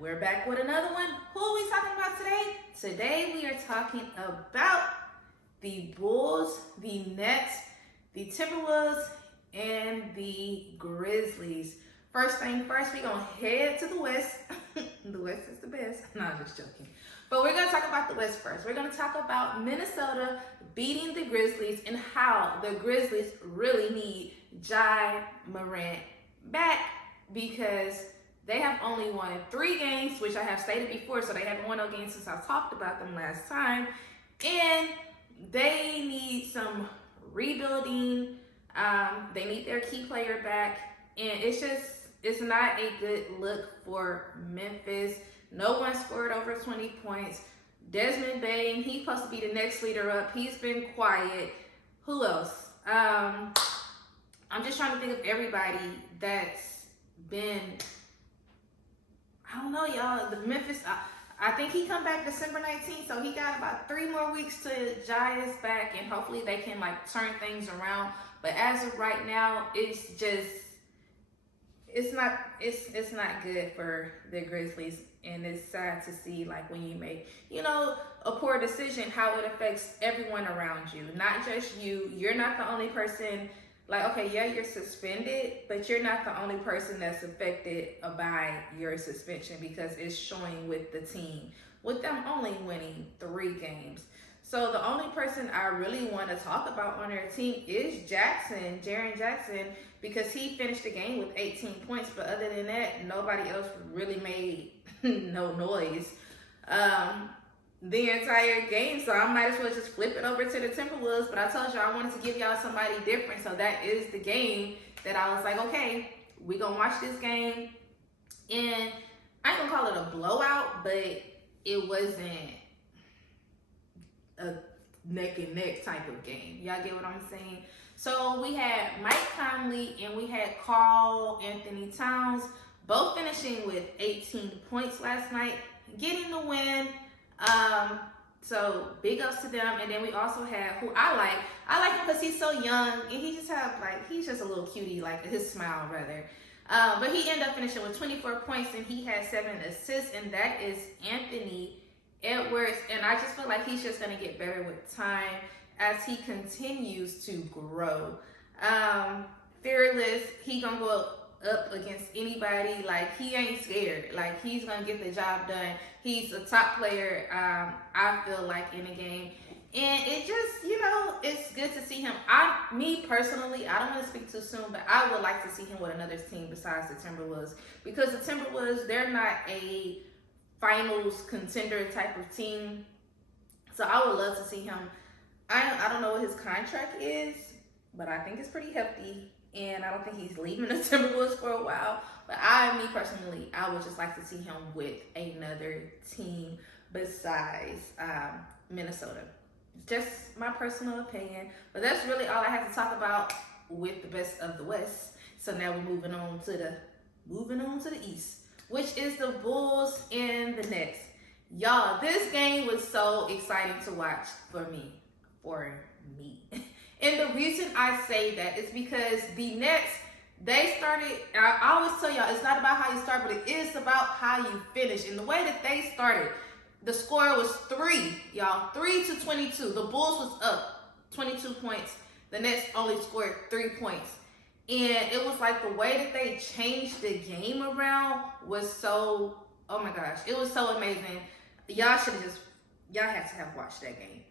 We're back with another one. Who are we talking about today? Today we are talking about the Bulls, the Nets, the Timberwolves, and the Grizzlies. First thing first, we're going to head to the West. The West is the best. No, I'm just joking. But we're going to talk about the West first. We're going to talk about Minnesota beating the Grizzlies and how the Grizzlies really need Ja Morant back, because they have only won 3 games, which I have stated before, so they haven't won no games since I talked about them last time. And they need some rebuilding. They need their key player back. And it's not a good look for Memphis. No one scored over 20 points. Desmond Bane, he's supposed to be the next leader up. He's been quiet. Who else? I'm just trying to think of everybody that's been, I don't know, y'all. The Memphis, I think he come back December 19th, so he got about 3 more weeks to Ja is back, and hopefully they can like turn things around. But as of right now, it's not good for the Grizzlies, and it's sad to see, like, when you make, a poor decision, how it affects everyone around you, not just you. You're not the only person. Like, okay, yeah, you're suspended, but you're not the only person that's affected by your suspension, because it's showing with the team, with them only winning 3 games. So the only person I really want to talk about on their team is Jaren Jackson, because he finished the game with 18 points. But other than that, nobody else really made no noise the entire game. So I might as well just flip it over to the Timberwolves. But I told y'all I wanted to give y'all somebody different. So that is the game that I was like, okay, we're going to watch this game. And I ain't going to call it a blowout, but it wasn't a neck and neck type of game. Y'all get what I'm saying? So we had Mike Conley and we had Karl Anthony Towns, both finishing with 18 points last night, getting the win. So big ups to them. And then we also had who I like him because he's so young, and he's just a little cutie, like his smile rather. But he ended up finishing with 24 points, and he had 7 assists, and that is Anthony Edwards. And I just feel like he's just going to get better with time as he continues to grow. Fearless, he going to go up against anybody. Like, he ain't scared. Like, he's going to get the job done. He's a top player, I feel like, in the game. And it just, it's good to see him. Me personally, I don't want to speak too soon, but I would like to see him with another team besides the Timberwolves. Because the Timberwolves, they're not a finals contender type of team. So I would love to see him. I don't know what his contract is, but I think it's pretty hefty. And I don't think he's leaving the Timberwolves for a while. But me personally, I would just like to see him with another team besides Minnesota. Just my personal opinion. But that's really all I have to talk about with the best of the West. So now we're moving on to the East, which is the Bulls and the Nets. Y'all, this game was so exciting to watch for me. And the reason I say that is because the Nets, they started, I always tell y'all, it's not about how you start, but it is about how you finish. And the way that they started, the score was 3, y'all, 3-22. The Bulls was up 22 points. The Nets only scored 3 points. And it was like the way that they changed the game around was so, oh my gosh, it was so amazing. Y'all had to have watched that game.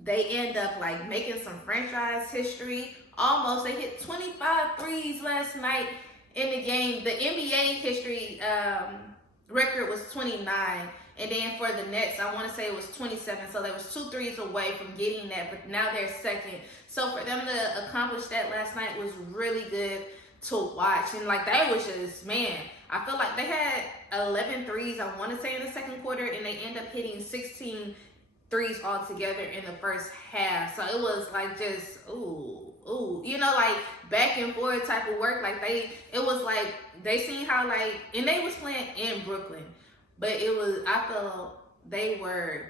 They end up like making some franchise history. Almost, they hit 25 threes last night in the game. The NBA history record was 29. And then for the Nets, I want to say it was 27. So they was 2 threes away from getting that, but now they're second. So for them to accomplish that last night was really good to watch. And like, that was just, man, I feel like they had 11 threes, I want to say, in the second quarter, and they end up hitting 16 threes altogether in the first half. So it was like just, like back and forth type of work. Like it was like they seen how and they was playing in Brooklyn, but I felt they were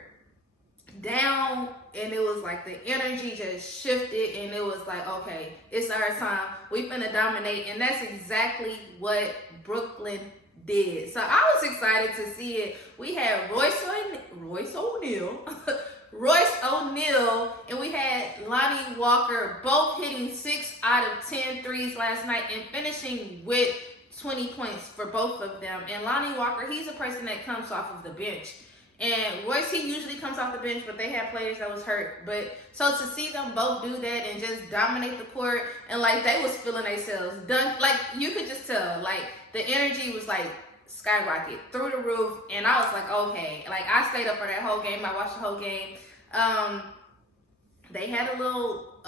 down, and it was like the energy just shifted, and it was like, okay, it's our time. We finna dominate, and that's exactly what Brooklyn did. So I was excited to see it. We had Royce O'Neal, Royce O'Neal, and we had Lonnie Walker both hitting 6 out of 10 threes last night and finishing with 20 points for both of them. And Lonnie Walker, he's a person that comes off of the bench. And Royce, he usually comes off the bench, but they had players that was hurt. But so to see them both do that and just dominate the court, and like they was feeling themselves, done, like you could just tell, like the energy was like skyrocket through the roof. And I was like, okay, like I stayed up for that whole game. I watched the whole game. They had a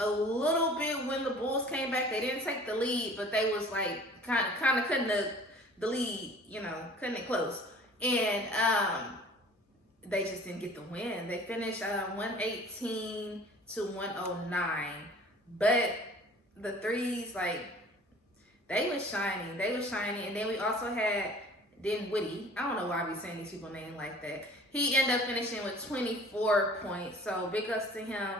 little bit when the Bulls came back. They didn't take the lead, but they was like kind of cutting the lead, you know, cutting it close. And they just didn't get the win. They finished 118 to 109. But the threes, like, they was shining. They was shining. And then we also had Dinwiddie. I don't know why we saying these people's names like that. He ended up finishing with 24 points. So big ups to him.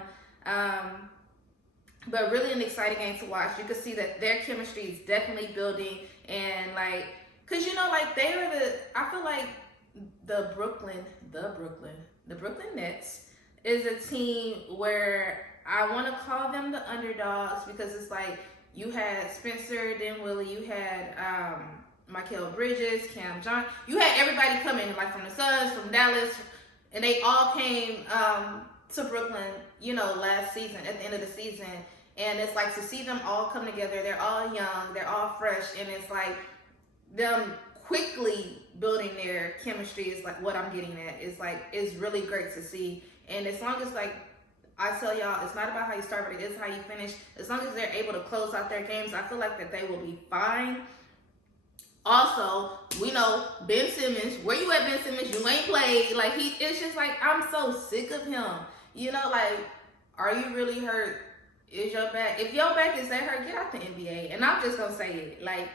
But really an exciting game to watch. You can see that their chemistry is definitely building. And like, cause you know, like they are I feel like the Brooklyn Nets is a team where I want to call them the underdogs, because it's like you had Spencer Dinwiddie, you had Mikal Bridges, Cam Johnson, you had everybody coming like from the Suns, from Dallas, and they all came to Brooklyn, you know, last season, at the end of the season. And it's like to see them all come together. They're all young, they're all fresh, and it's like them quickly building their chemistry is like what I'm getting at. It's like, it's really great to see. And as long as, like I tell y'all, it's not about how you start, but it is how you finish. As long as they're able to close out their games, I feel like that they will be fine. Also, we know Ben Simmons. Where you at, Ben Simmons? You ain't played. Like, it's just like, I'm so sick of him. You know, like, are you really hurt? Is your back? If your back is that hurt, get out the NBA. And I'm just gonna say it, like,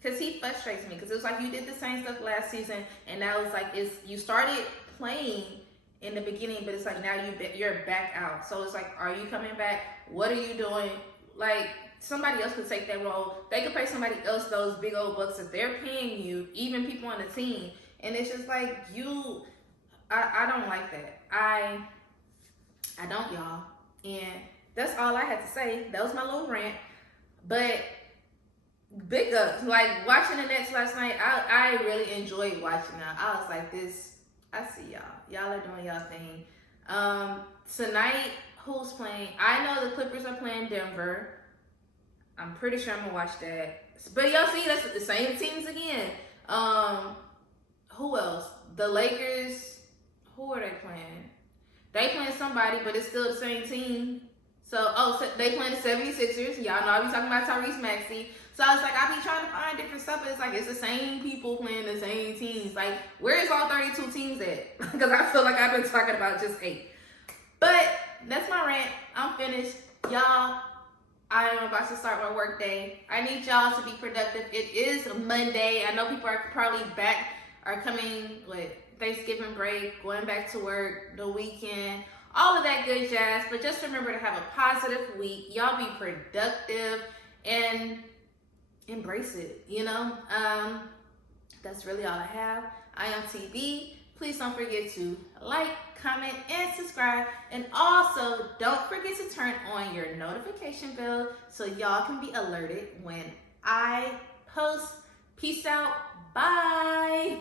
because he frustrates me. Because it was like you did the same stuff last season, and now it's like you started playing in the beginning, but it's like now you're back out. So it's like, are you coming back? What are you doing? Like, somebody else could take that role. They could pay somebody else those big old bucks that they're paying you, even people on the team. And it's just like I don't like that. I don't, y'all. And that's all I had to say. That was my little rant. But big ups. Like, watching the Nets last night, I really enjoyed watching them. I was like, I see y'all. Y'all are doing y'all thing. Tonight, who's playing? I know the Clippers are playing Denver. I'm pretty sure I'm gonna watch that. But y'all see, that's the same teams again. Who else? The Lakers. Who are they playing? They playing somebody, but it's still the same team. So they playing the 76ers. Y'all know I be talking about Tyrese Maxey. So I was like, I be trying to find different stuff, but it's like it's the same people playing the same teams. Like, where is all 32 teams at? Because I feel like I've been talking about just 8. But that's my rant. I'm finished. Y'all, I am about to start my work day. I need y'all to be productive. It is Monday. I know people are probably coming with Thanksgiving break, going back to work, the weekend, all of that good jazz. But just remember to have a positive week. Y'all be productive and embrace it, you know? That's really all I have. I am TV. Please don't forget to like, comment, and subscribe. And also, don't forget to turn on your notification bell so y'all can be alerted when I post. Peace out. Bye.